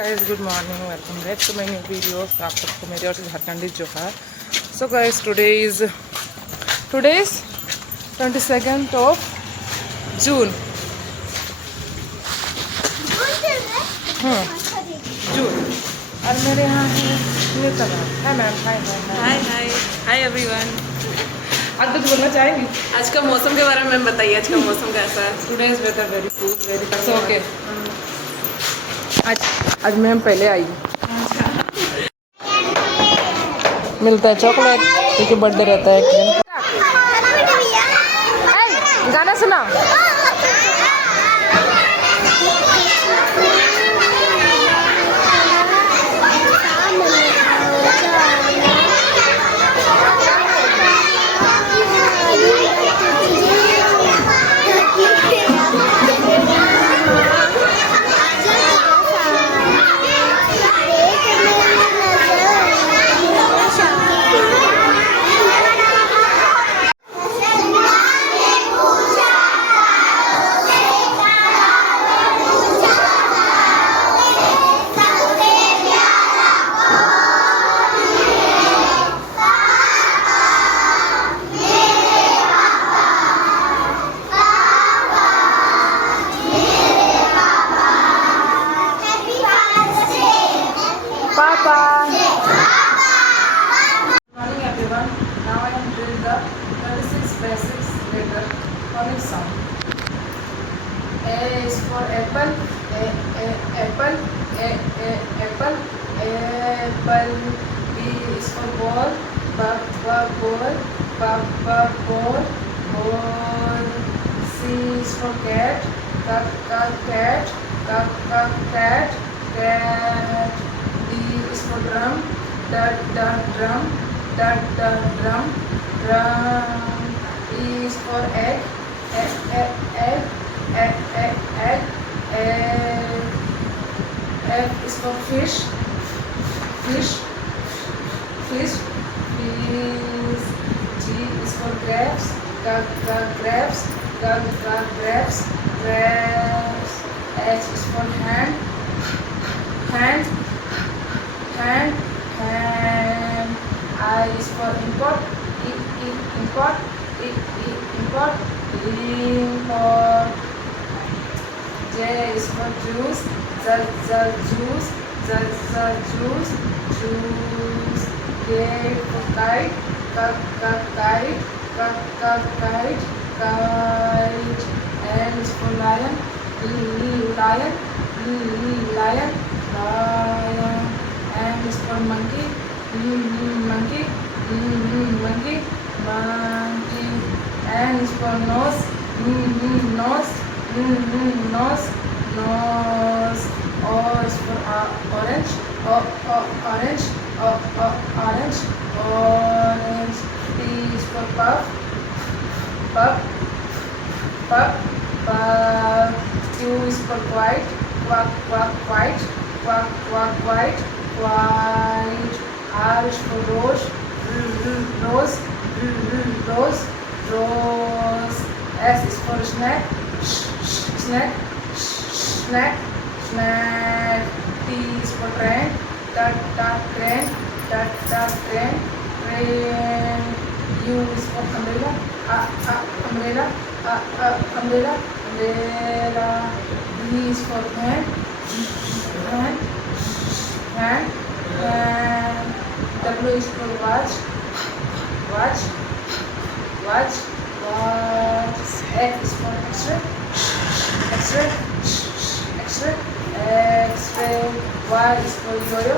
Guys good morning, welcome back to my new video. आप सबको मेरे और Jharkhandi Johar. So guys today is 22nd of June. June. और मेरे यहाँ है Neeta ma'am. Hi ma'am. Hi hi hi hi hi everyone. आज कुछ बोलना चाहेंगी? आज का मौसम के बारे में मैम बताइए, आज का मौसम कैसा है? Today is whether very cool, very okay. आज मैम पहले आई। मिलता है चॉकलेट क्योंकि बर्थडे रहता है एक दिन। गाना सुना। Papa. Good morning everyone. Now I am doing the 36 basics letter phonic sound. A is for apple. Apple. Apple. Apple. B is for ball. Ball. Ball. Ball. C is for cat. Cat. Cat. D is for drum. Drum. Drum. E is for egg. Egg. F is for fish. Fish. G is for grapes. Grapes. H is for hand. Hand. I is for import. Import. J is for juice. Juice. K for kite. Kite. L is for lion. Lion. M is for monkey. Monkey. N is for nose. Nose. O is for orange. Orange. P is for puff. Q is for white. White. R is for rose. Rose. S is for snack. T is for train. Train. U is for umbrella. Umbrella. V is for fan. W is for watch. X is for X-ray. Y is for yo-yo.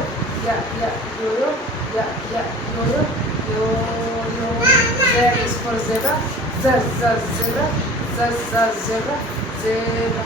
Z is for zebra. Zebra.